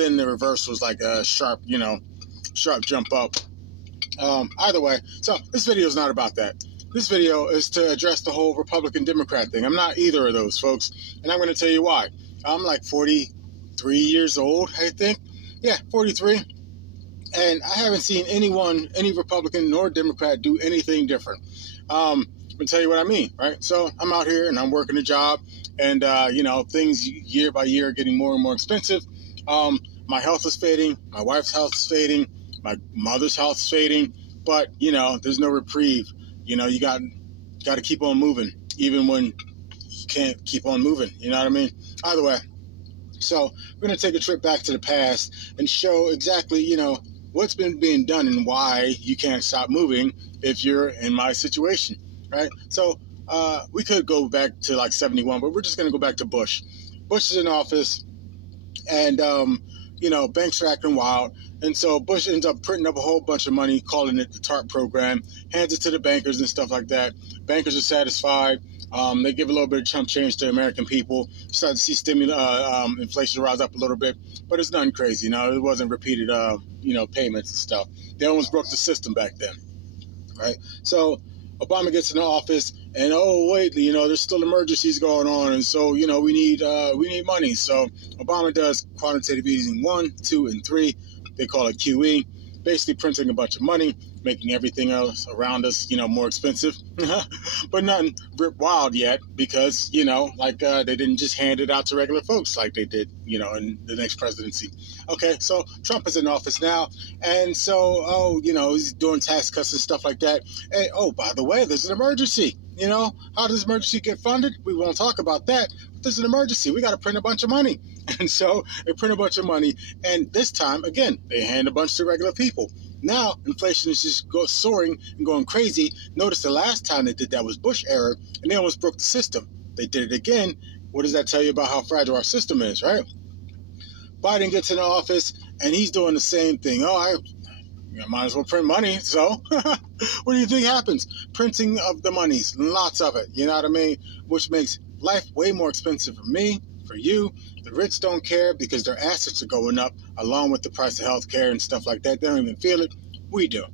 then the reverse was like a sharp, sharp jump up. Either way, so this video is not about that. This video is to address the whole Republican-Democrat thing. I'm not either of those, folks, and I'm going to tell you why. I'm like 43 years old, I think. Yeah, 43. And I haven't seen any Republican nor Democrat do anything different. I'm going to tell you what I mean, right? So I'm out here and I'm working a job, and, things year by year are getting more and more expensive. My health is fading. My wife's health is fading. My mother's health is fading. But, there's no reprieve. You got to keep on moving, even when you can't keep on moving. You know what I mean? Either way. So we're going to take a trip back to the past and show exactly, what's been being done and why you can't stop moving if you're in my situation, right? So we could go back to like 71, but we're just going to go back to Bush. Bush is in office, and, banks are acting wild. And so Bush ends up printing up a whole bunch of money, calling it the TARP program, hands it to the bankers and stuff like that. Bankers are satisfied. They give a little bit of chump change to American people. Start to see inflation rise up a little bit, but it's nothing crazy. It wasn't repeated, payments and stuff. They almost broke the system back then, right? So Obama gets in office, and there's still emergencies going on, and so we need money. So Obama does quantitative easing 1, 2, and 3. They call it QE, basically printing a bunch of money, making everything else around us, more expensive. But nothing rip wild yet, because, they didn't just hand it out to regular folks like they did, in the next presidency. Okay, so Trump is in office now, and so, he's doing tax cuts and stuff like that. And, by the way, there's an emergency. How does emergency get funded? We won't talk about that. But there's an emergency. We got to print a bunch of money. And so they print a bunch of money. And this time, again, they hand a bunch to regular people. Now, inflation is just soaring and going crazy. Notice the last time they did that was Bush era, and they almost broke the system. They did it again. What does that tell you about how fragile our system is, right? Biden gets into office, and he's doing the same thing. I might as well print money. So what do you think happens? Printing of the monies, lots of it. You know what I mean? Which makes life way more expensive for me, for you. The rich don't care because their assets are going up along with the price of health care and stuff like that. They don't even feel it. We do.